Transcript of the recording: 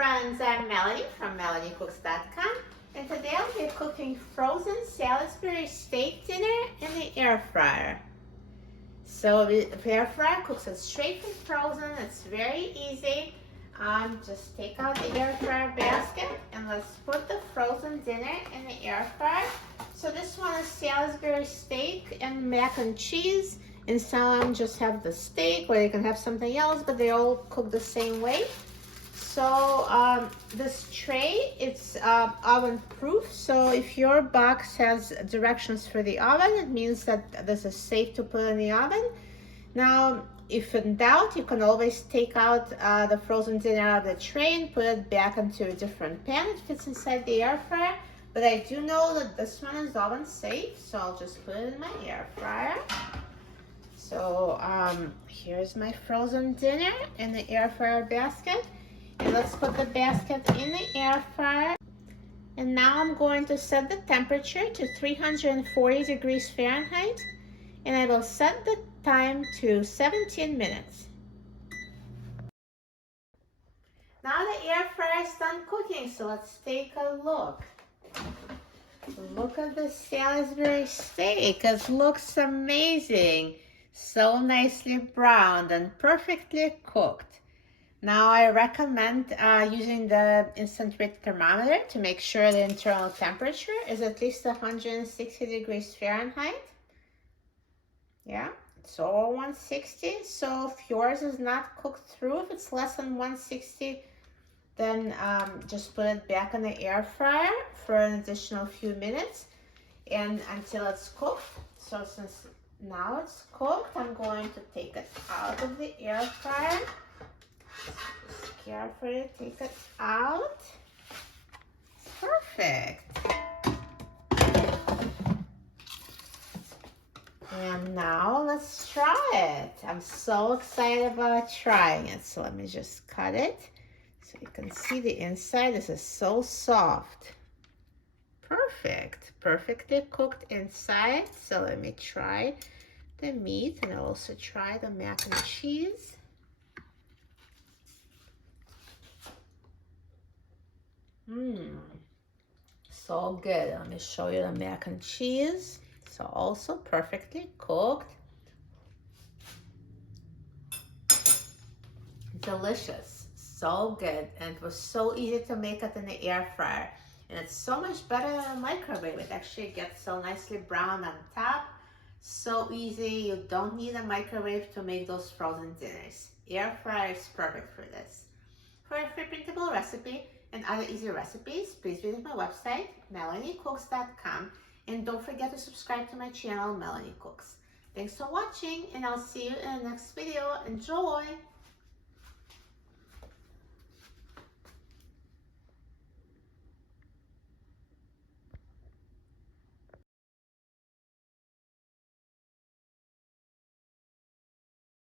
friends, I'm Melanie from MelanieCooks.com, and today I'll be cooking frozen Salisbury steak dinner in the air fryer. So the air fryer cooks it straight from frozen. It's very easy. Just take out the air fryer basket and let's put the frozen dinner in the air fryer. So this one is Salisbury steak and mac and cheese, and some just have the steak, or you can have something else, but they all cook the same way. So this tray, it's oven proof, so if your box has directions for the oven, it means that this is safe to put in the oven. Now, if in doubt, you can always take out the frozen dinner out of the tray and put it back into a different pan. It fits inside the air fryer, but I do know that this one is oven safe, so I'll just put it in my air fryer. So here's my frozen dinner in the air fryer basket. And let's put the basket in the air fryer. And now I'm going to set the temperature to 340 degrees Fahrenheit. And I will set the time to 17 minutes. Now the air fryer is done cooking, so let's take a look. Look at the Salisbury steak. It looks amazing. So nicely browned and perfectly cooked. Now I recommend using the instant read thermometer to make sure the internal temperature is at least 160 degrees Fahrenheit. Yeah, it's over 160. So if yours is not cooked through, if it's less than 160, then just put it back in the air fryer for an additional few minutes and until it's cooked. So since now it's cooked, I'm going to take it out of the air fryer. Just carefully take it out. Perfect. And now let's try it. I'm so excited about trying it. So let me just cut it so you can see the inside. This is so soft. Perfect. Perfectly cooked inside. So let me try the meat and I'll also try the mac and cheese. So good. Let me show you the mac and cheese. So also perfectly cooked. Delicious. So good. And it was so easy to make it in the air fryer. And it's so much better than a microwave. It actually gets so nicely brown on top. So easy. You don't need a microwave to make those frozen dinners. Air fryer is perfect for this. For a free printable recipe and other easy recipes, please visit my website, MelanieCooks.com, and don't forget to subscribe to my channel, Melanie Cooks. Thanks for watching, and I'll see you in the next video. Enjoy!